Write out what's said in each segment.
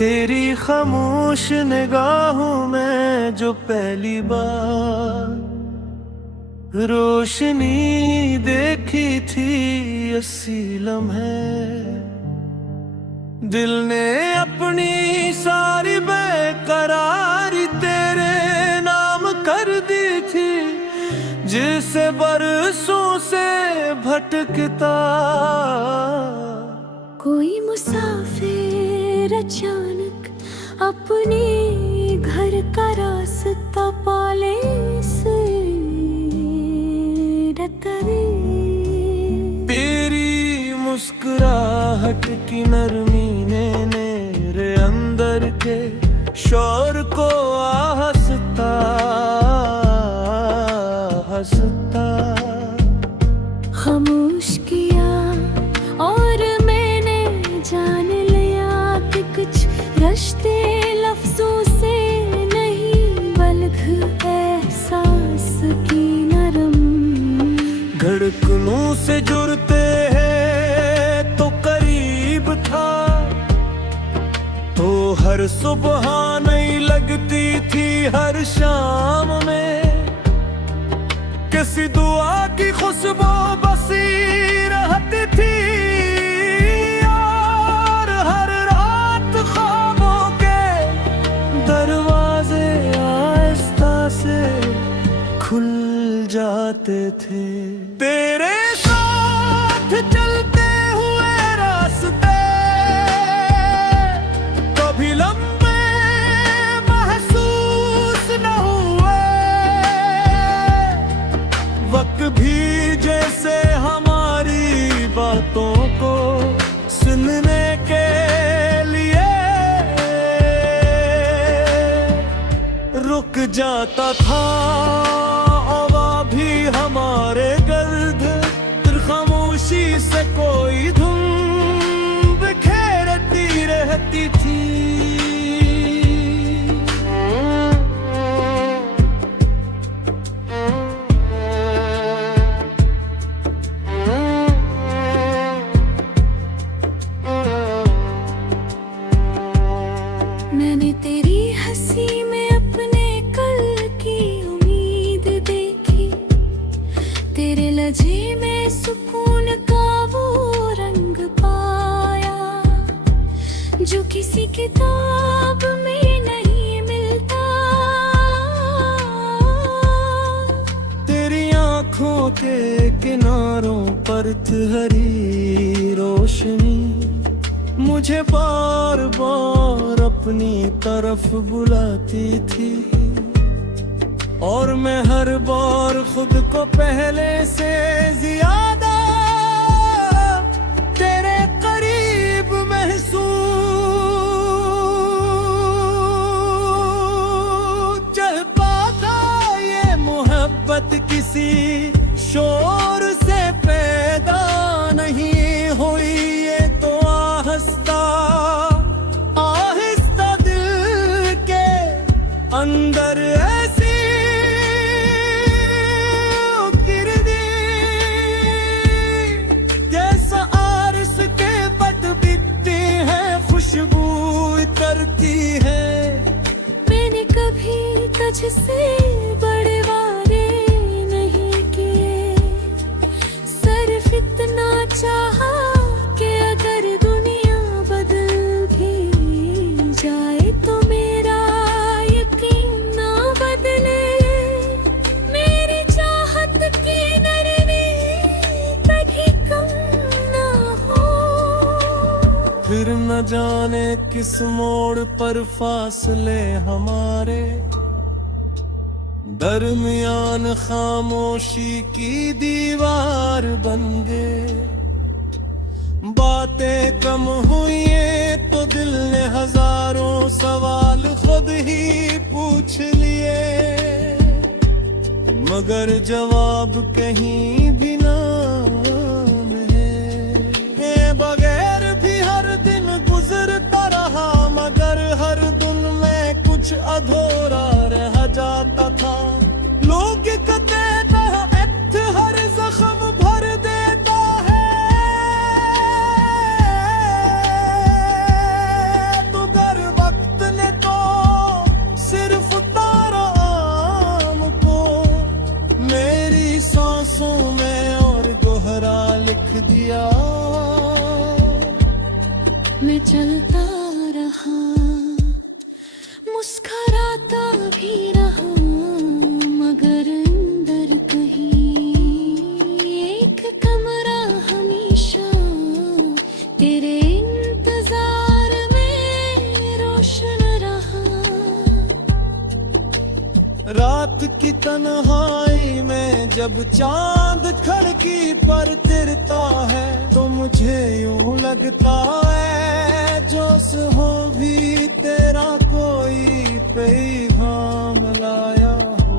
तेरी खामोश निगाहों में जो पहली बार रोशनी देखी थी, अस्सी लम्हे दिल ने अपनी सारी बेकरारी तेरे नाम कर दी थी, जिसे बरसों से भटकता कोई मुसाफिर अचानक अपने घर का रास्ता पाले से डरे। तेरी मुस्कुराहट की नरमी ने मेरे अंदर के शोर को आहस्ता हंसता खामोश किया और मैंने जान लिया कि कुछ रिश्ते लफ्जों से नहीं बल्कि एहसास की नरम धड़कनों से जुड़ते हैं तो करीब था, तो हर सुबह नहीं लगती थी हर शाम में किसी दुआ की खुशबू बसी रहती थी, और हर रात ख्वाबों के दरवाजे आहिस्ता से खुल जाते थे। तेरे साथ चलते हुए रास्ते कभी लंबे महसूस न हुए, वक्त भी जैसे हमारी बातों को सुनने के लिए रुक जाता था। हवा भी हमारे गर्द खामोशी से कोई धुन बिखेरती रहती थी। मैंने तेरी हंसी में अपने कल की उम्मीद देखी, तेरे लहजे में सुकून का वो रंग पाया जो किसी किताब में नहीं मिलता। तेरी आँखों के किनारों पर हरी रोशनी मुझे बार बार अपनी तरफ बुलाती थी, और मैं हर बार खुद को पहले से ज्यादा तेरे करीब महसूस चाहता था। ये मोहब्बत किसी शोर से पैदा नहीं हुई, ये तो आहिस्ता आहिस्ता दिल के अंदर ऐसी गिरदी जैसा आरस के पट बिकती है, खुशबू उतरती है। मैंने कभी तुझसे बड़े वादे नहीं किए, सिर्फ इतना चाहा कि अगर दुनिया बदल भी जाए तो मेरा यकीन ना बदले। मेरी चाहत की नरमी कभी कम ना हो। फिर न जाने किस मोड़ पर फासले हमारे दरमियान खामोशी की दीवार बन गए। बातें कम हुई तो दिल ने हजारों सवाल खुद ही पूछ लिए, मगर जवाब कहीं भी ना है। बगैर भी हर दिन गुजरता रहा, मगर हर दिन में कुछ अधूरा रह जाता था। लोग कहते हर जख्म भर देता है, तो गर आया। मैं चलता रहा, मुस्कुराता भी रहा, मगर अंदर कहीं एक कमरा हमेशा तेरे इंतजार में रोशन रहा। रात की तन्हाई में जब चांद खिड़की पर तिरता है, तो मुझे यूं लगता है जोश हो भी तेरा कोई पैगाम लाया हो।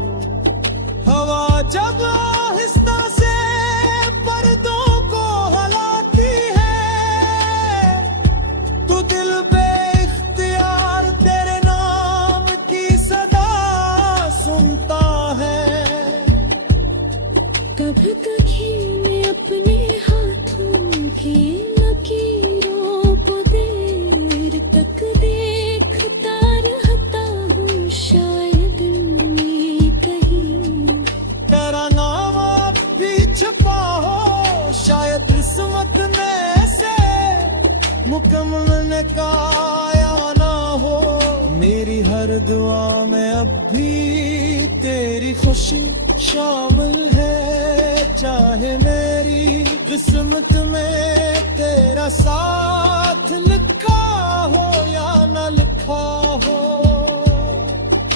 हवा जब आहिस्ता से पर्दों को हिलाती है, तो दिल बेइख्तियार तेरे नाम की सदा सुनता है। कभी कभी मैं अपने हाथों की लकीरों को देर तक देखता रहता हूँ, शायद मैं कहीं तेरा नाम अब भी छुपा हो, शायद किस्मत में से मुकम्मल निकाया ना हो। मेरी हर दुआ में अब भी तेरी खुशी शामिल है, चाहे मेरी किस्मत में तेरा साथ लिखा हो या न लिखा हो।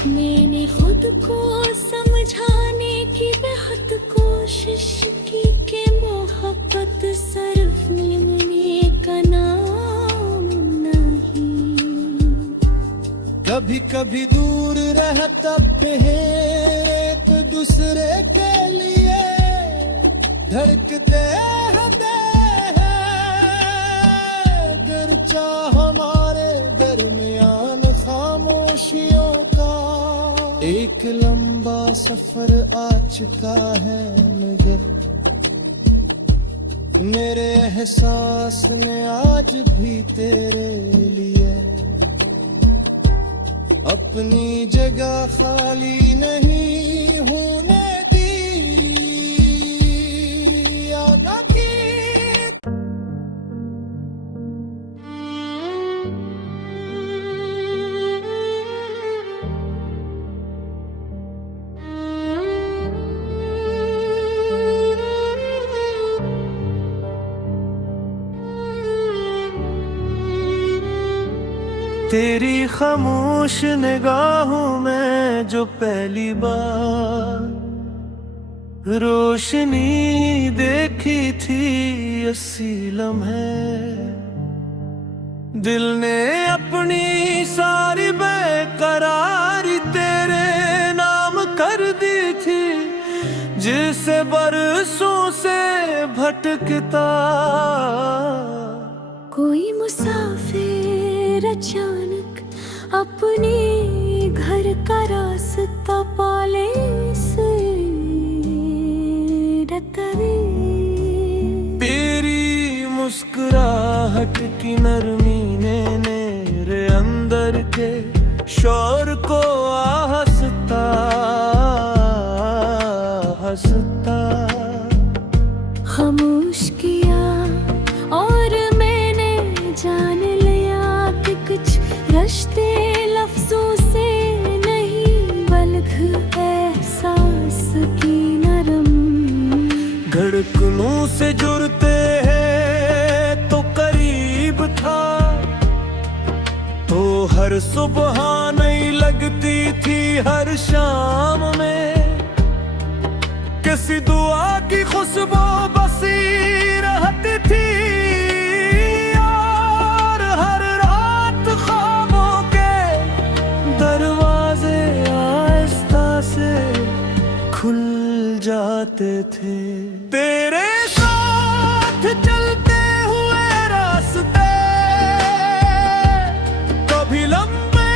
मैंने खुद को समझाने की बेहद कोशिश की कि मोहब्बत सिर्फ मिलने का नाम नहीं। कभी कभी दूर रह तब एक दूसरे के लिए धड़कते हैं, गिरचा हमारे दरमियान खामोशियों का एक लंबा सफर आ चुका है, मगर मेरे एहसास में आज भी तेरे लिए अपनी जगह खाली नहीं होने दी या ना की। तेरी खामोश निगाहों में जो पहली बार रोशनी देखी थी, अस्सी लम्हे दिल ने अपनी सारी बेकरारी तेरे नाम कर दी थी, जिसे बरसों से भटकता कोई मुसाफिर अचानक अपने घर का रास्ता पाले से डकरे। तेरी मुस्कुराहट की नरमी ने मेरे अंदर के शोर को हंसता हंसता खामोश किया और मैंने जान लिया कि कुछ रिश्ते लफ्जों से नहीं बल्कि एहसास की नरम धड़कनों से जुड़ते हैं तो करीब था, तो हर सुबह नहीं लगती थी हर शाम में, किसी दुआ की खुशबू बसी रहती थी, और हर रात ख्वाबों के दरवाजे आहिस्ता से खुल जाते थे। तेरे साथ चलते हुए रास्ते कभी लंबे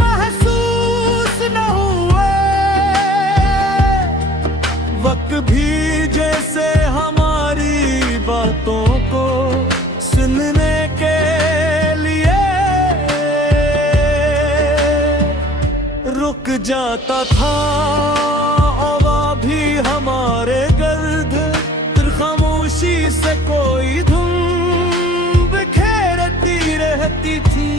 महसूस न हुए, वक्त भी जैसे हमारी बातों को सुनने के लिए रुक जाता था, हवा भी हमारे गर्द खामोशी से को कोई धुन बिखेरती रहती थी।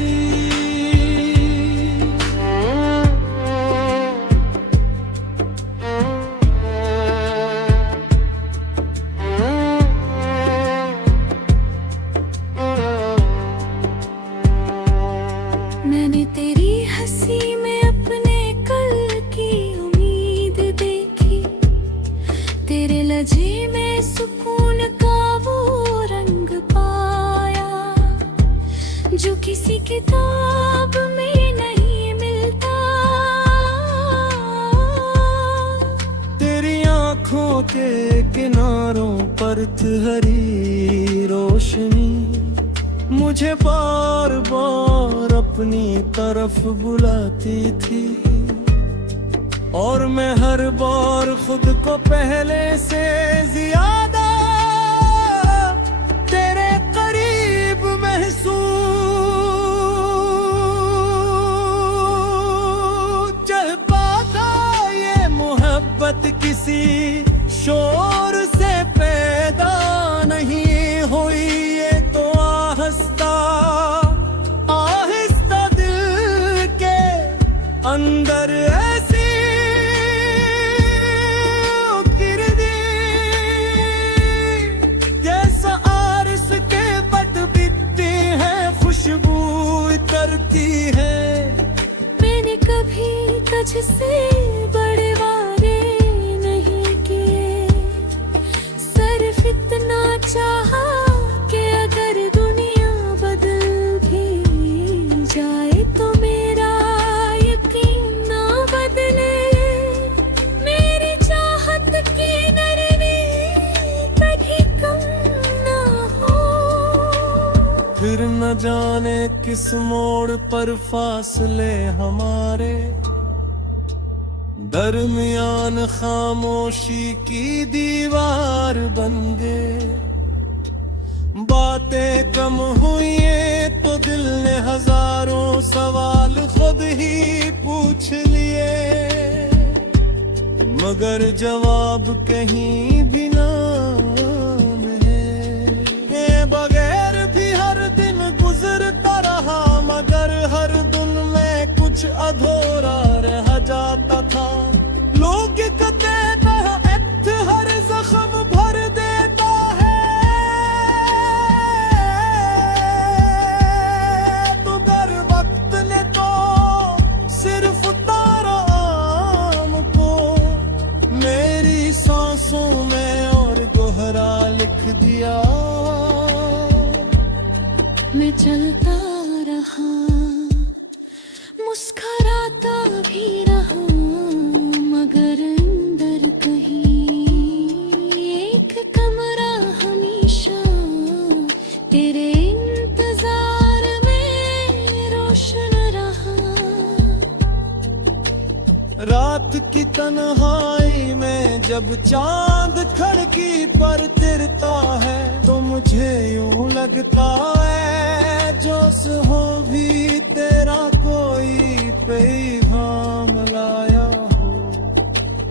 मैंने तेरी हंसी में अपने कल की उम्मीद देखी, तेरे लजे में सुकून का वो रंग पाया जो किसी किताब में नहीं मिलता। तेरी आँखों के किनारों पर हरी रोशनी मुझे बार बार अपनी तरफ बुलाती थी, और मैं हर बार खुद को पहले से ज्यादा तेरे करीब महसूस चाहता था। ये मोहब्बत किसी शोर से पैदा नहीं हुई, ये तो आहिस्ता आहिस्ता दिल के अंदर ऐसी गिरदी जैसा आरिस के पट बिकती है, खुशबू करती है। मैंने कभी तुझसे बड़े वादे नहीं किए, सिर्फ इतना चाहा कि अगर दुनिया बदल भी जाए तो मेरा यकीन ना बदले। मेरी चाहत की नरमी कभी कम ना हो। फिर न जाने किस मोड़ पर फासले हमारे दरमियान खामोशी की दीवार बन गए। बातें कम हुई तो दिल ने हजारों सवाल खुद ही पूछ लिए, मगर जवाब कहीं भी ना है। बगैर भी हर दिन गुजरता रहा, मगर हर दिन में कुछ अधूरा रह जाता था। लोग कहते हैं हर जख्म भर देता है, मगर वक्त ने तो सिर्फ तारा आम को मेरी सांसों में और दोहरा लिख दिया। मैं चलता रहा, मुस्कुराता भी रहा, मगर अंदर कहीं एक कमरा हमेशा तेरे इंतजार में रोशन रहा। रात की तन्हाई में जब चांद खिड़की पर तिरता है, तो मुझे यूं लगता है जोश हो भी तेरा कोई पैगाम लाया हो।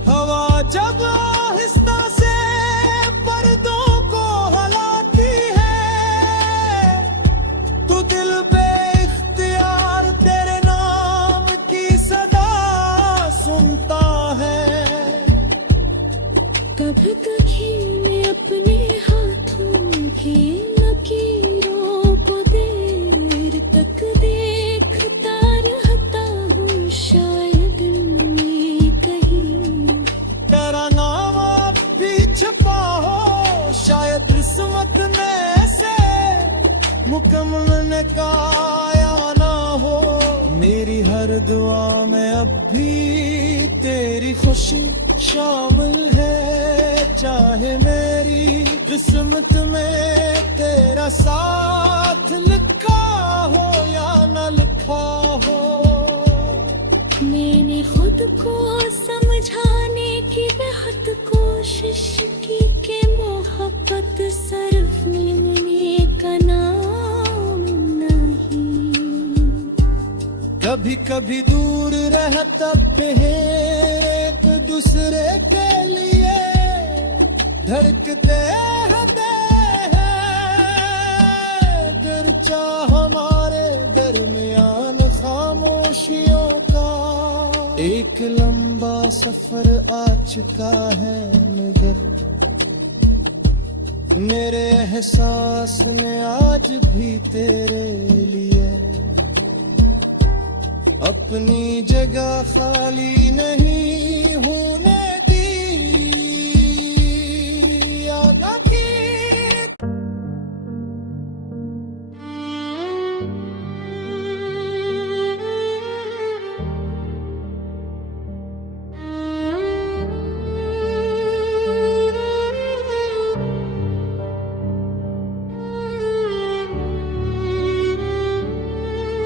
हवा जब आहिस्ता से पर्दों को हलाती है, तो दिल बेइख्तियार तेरे नाम की सदा सुनता है। कभी कभी मैं अपने हाथों के लकीरों को देर तक देखता रहता हूँ, शायद मैं कहीं तेरा नाम अब भी छुपा हो, शायद किस्मत में से मुकम्मल काया ना हो। मेरी हर दुआ में अब भी तेरी खुशी शामिल है, चाहे मेरी किस्मत में तेरा साथ लिखा हो या न लिखा हो। मैंने खुद को समझाने की बहुत कोशिश की कि मोहब्बत सिर्फ मिलने का नाम नहीं। कभी कभी दूर रहता है एक दूसरे के लिए, धड़कते हैं एक लंबा सफर आ चुका है मगर मेरे एहसास में आज भी तेरे लिए अपनी जगह खाली नहीं होने दी आगा की।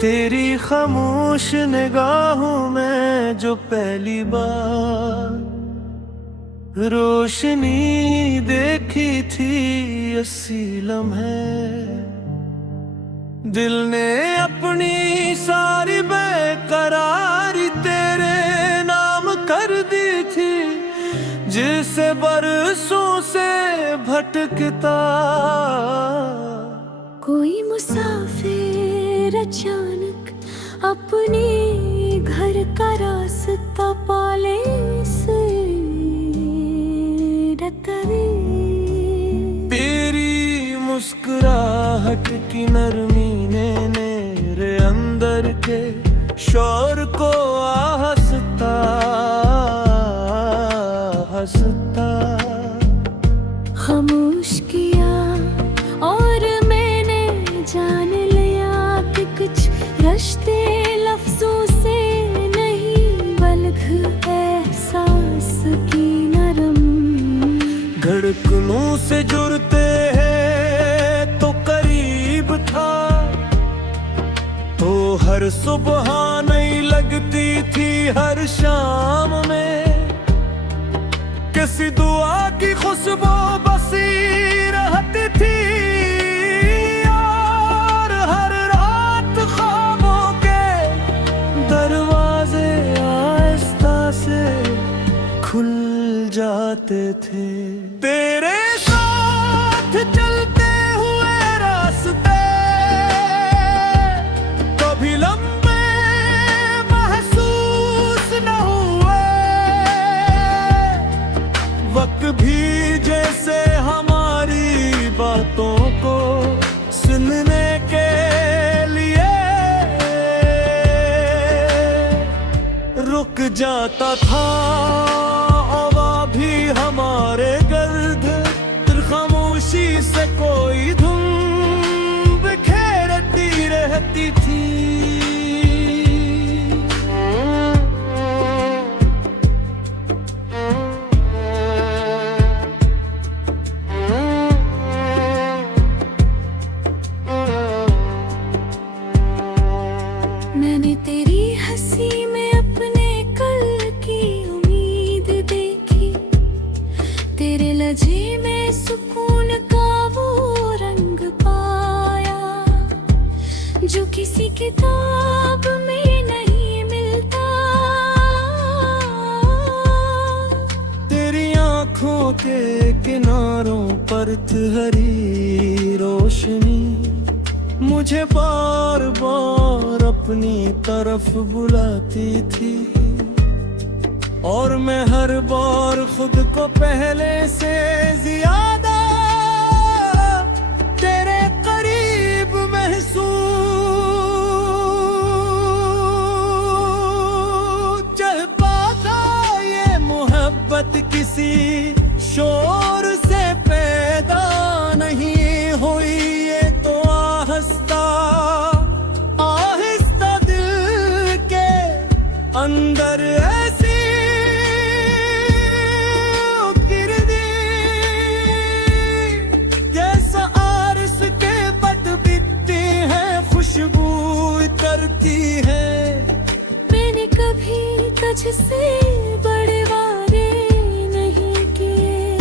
तेरी खामोश निगाहों में जो पहली बार रोशनी देखी थी 80 लम्हे दिल ने अपनी सारी बेकरारी तेरे नाम कर दी थी जिसे बरसों से भटकता कोई मुसाफिर अचानक अपने घर का रास्ता पाले से डरते। तेरी मुस्कुराहट की नरमी ने मेरे अंदर के शोर को हंसता हंसता खामोश किया और मैंने जान लिया कि कुछ रिश्ते लफ्जों से नहीं बल्कि एहसास की नरम धड़कनों से जुड़ते हैं तो करीब था तो हर सुबह नहीं लगती थी हर शाम में किसी दुआ की खुशबू बसी रहती थी और हर रात ख्वाबों के दरवाजे आहिस्ता से खुल जाते थे। तेरे साथ चलते हुए रास्ते कभी लंबे महसूस न हुए वक्त भी जैसे हमारी बातों को सुनने के लिए रुक जाता था हवा भी हमारे गर्द खामोशी से कोई धुन बिखेरती रहती थी। मैंने तेरी हंसी में अपने कल की उम्मीद देखी तेरे लहजे में सुकून का वो रंग पाया जो किसी किताब में नहीं मिलता। तेरी आंखों के किनारों पर हरी रोशनी मुझे बार बार अपनी तरफ बुलाती थी और मैं हर बार खुद को पहले से ज्यादा तेरे करीब महसूस चाहता था। ये मोहब्बत किसी शोर से पैदा नहीं हुई ये तो आहिस्ता आहिस्ता दिल के अंदर ऐसी गिरदी जैसा आरस के पट बिकती है खुशबू करती है। मैंने कभी तुझसे बड़े वादे नहीं किए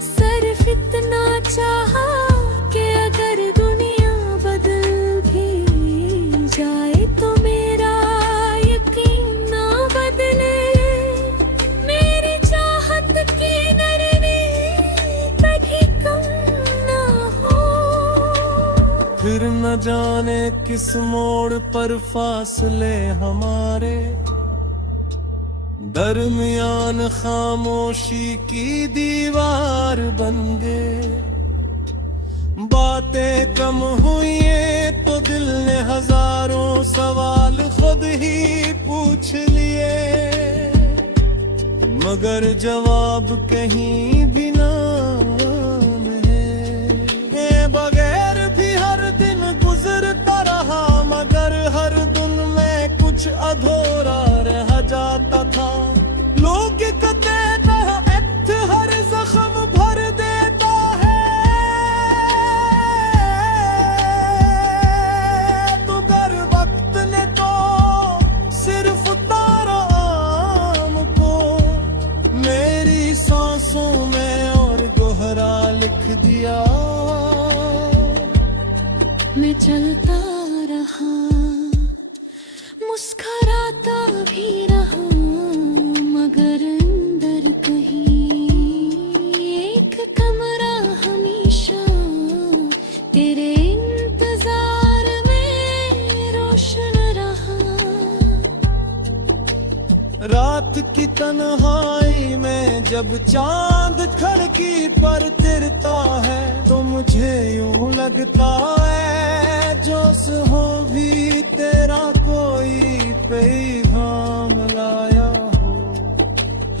सिर्फ इतना चाहा कि अगर दुनिया बदल भी जाए तो मेरा यकीन ना बदले मेरी चाहत की नरमी कभी कम ना हो। फिर न जाने किस मोड़ पर फासले हमारे दरमियान खामोशी की दीवार बन गए। बातें कम हुई तो दिल ने हजारों सवाल खुद ही पूछ लिए, मगर जवाब कहीं भी ना है। बगैर भी हर दिन गुजरता रहा, मगर हर दिन में कुछ अधूरा रह जाता था। लोग कहते हर जख्म भर देता है, मगर वक्त ने तो सिर्फ उतारा आम को मेरी सांसों में और दोहरा लिख दिया। मैं चलता रहा, मुस्कुराता भी रहा, मगर अंदर कहीं एक कमरा हमेशा तेरे इंतजार में रोशन रहा। रात की तन्हाई में जब चांद खिड़की पर तिरता है, तो मुझे यूं लगता है जोश हो भी तेरा कोई पैगाम लाया हो।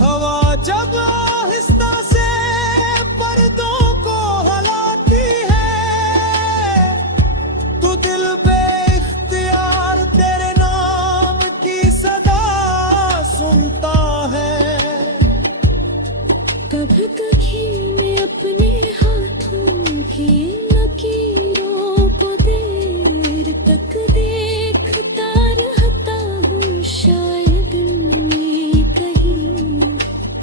हवा जब आहिस्ता से पर्दों को हलाती है, तो दिल बेइख्तियार तेरे नाम की सदा सुनता है। कभी कभी मैं अपने हाथों की लकीरों को देर तक देखता रहता हूँ, शायद मैं कहीं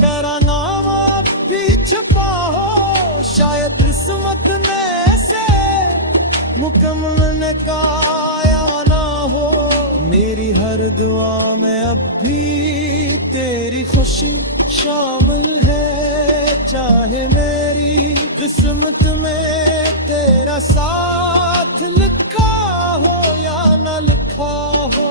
तेरा नाम अब भी छुपा हो, शायद किस्मत में से मुकम्मल निकाया ना हो। मेरी हर दुआ में अब भी तेरी खुशी शामिल है, चाहे मेरी किस्मत में तेरा साथ लिखा हो या न लिखा हो।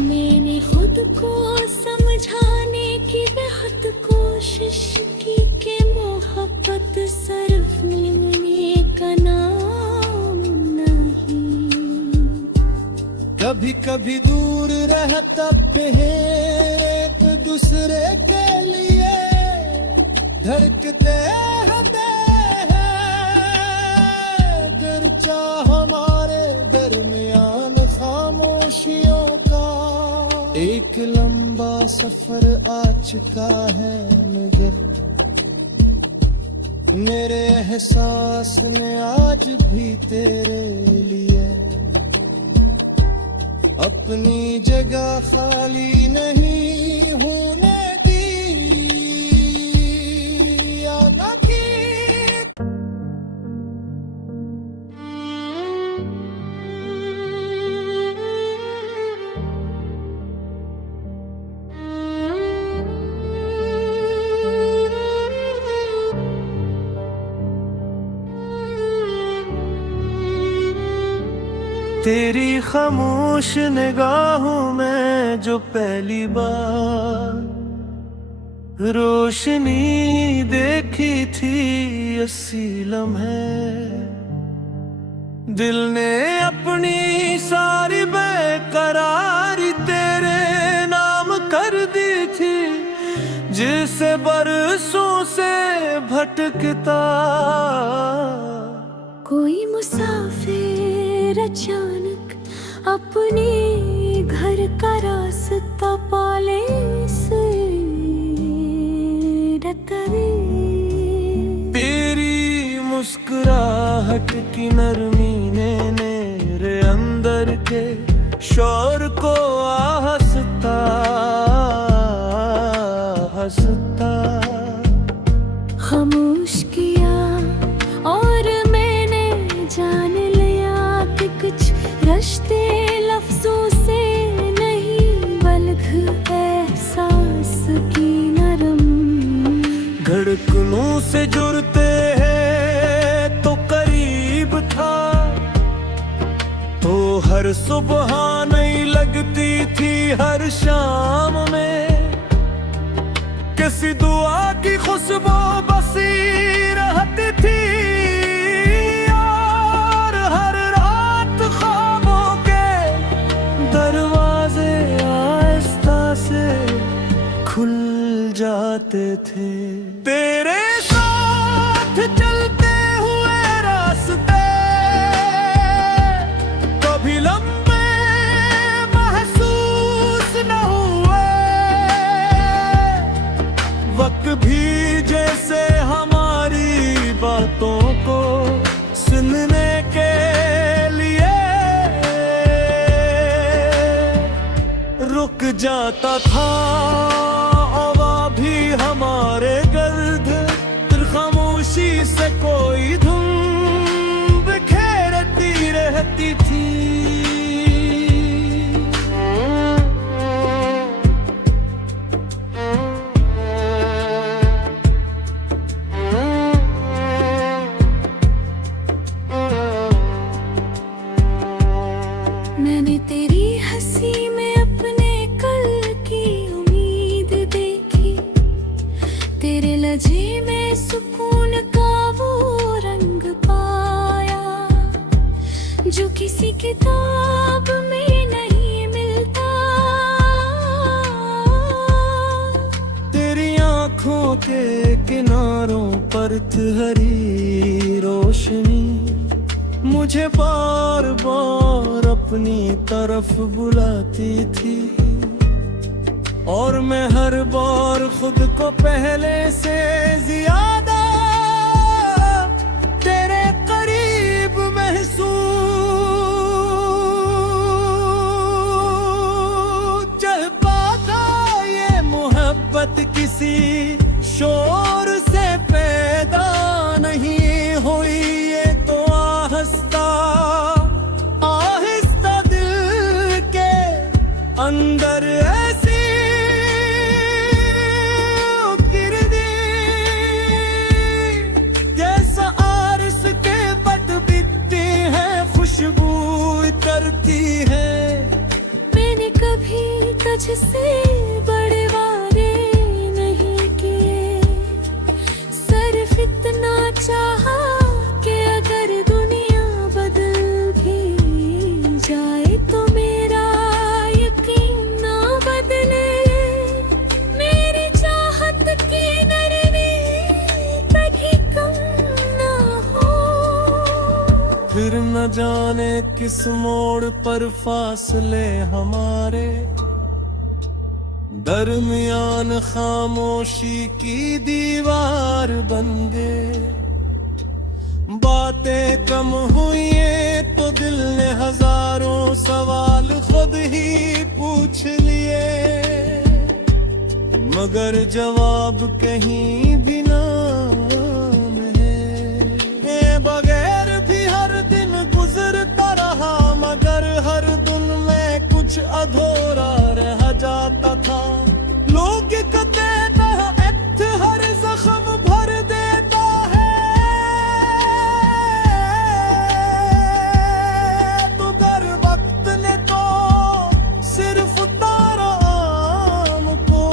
मैंने खुद को समझाने की बहुत कोशिश की कि मोहब्बत सिर्फ मिलने का नाम नहीं। कभी कभी दूर रह तब एक दूसरे के लिए धड़कते हैं, गिरचा हमारे दरमियान खामोशियों का एक लंबा सफर आ चुका है, मगर मेरे एहसास में आज भी तेरे लिए अपनी जगह खाली नहीं होने दी या न की। तेरी खामोश निगाहों में जो पहली बार रोशनी देखी थी, 80 लम्हे दिल ने अपनी सारी बेकरारी तेरे नाम कर दी थी, जिसे बरसों से भटकता कोई मुसाफिर अचानक अपने घर का रास्ता पाले से डकरे। तेरी मुस्कुराहट की नरमी ने मेरे अंदर के शोर को हंसता हंसता खामोश किया और मैंने जान लिया कि कुछ रिश्ते लफ्जों से नहीं, बल्कि एहसास की नरम धड़कनों से जुड़ते हैं तो करीब था, तो हर सुबह नहीं लगी लगती थी हर शाम में, किसी दुआ की खुशबू बसी रहती थी। और हर रात ख्वाबों के दरवाजे आहिस्ता से खुल जाते थे। तेरे साथ चलते हुए रास्ते कभी लंबे महसूस न हुए, वक्त भी जैसे हमारी बातों को सुनने के लिए रुक जाता था। हवा भी हमारे गर्द, फिर खामोशी से कोई धुन बिखेरती रहती थी। मैंने तेरी हंसी में अपने कल की उम्मीद देखी, तेरे लहजे में सुकून का वो रंग पाया जो किसी किताब में नहीं मिलता। तेरी आँखों के किनारों पर हरी रोशनी मुझे बार बार अपनी तरफ बुलाती थी, और मैं हर बार खुद को पहले से ज्यादा तेरे करीब महसूस चल पाता। ये मोहब्बत किसी शोर से पैदा नहीं हुई, ये तो आहिस्ता आहिस्ता दिल के अंदर ऐसी गिरदी जैसा आरिस के पट बिकती है, खुशबू उतरती है। मैंने कभी तुझसे बड़े वादे नहीं किए, सिर्फ इतना चाहा कि अगर दुनिया बदल भी जाए तो मेरा यकीन ना बदले। मेरी चाहत की नरमी कभी कम ना हो। फिर न जाने किस मोड़ पर फासले हमारे दरमियान खामोशी की दीवार बन गए। बातें कम हुई तो दिल ने हजारों सवाल खुद ही पूछ लिए, मगर जवाब कहीं भी ना है। बगैर भी हर दिन गुजरता रहा, मगर हर दिन में कुछ अधूरा रह जाता था। लोग कहते हर जख्म भर देता है, मगर वक्त ने तो सिर्फ तारा आम को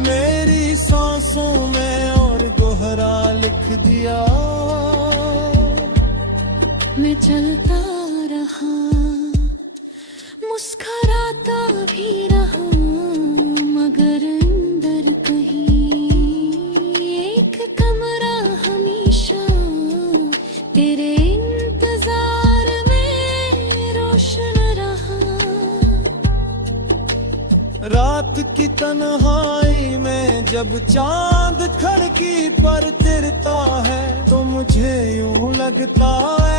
मेरी सांसों में और दोहरा लिख दिया। मैं चलता रहा, मुस्कुराता भी रहा, मगर अंदर कहीं एक कमरा हमेशा तेरे इंतजार में रोशन रहा। रात की तन्हाई में जब चांद खिड़की पर तिरता है, तो मुझे यूं लगता है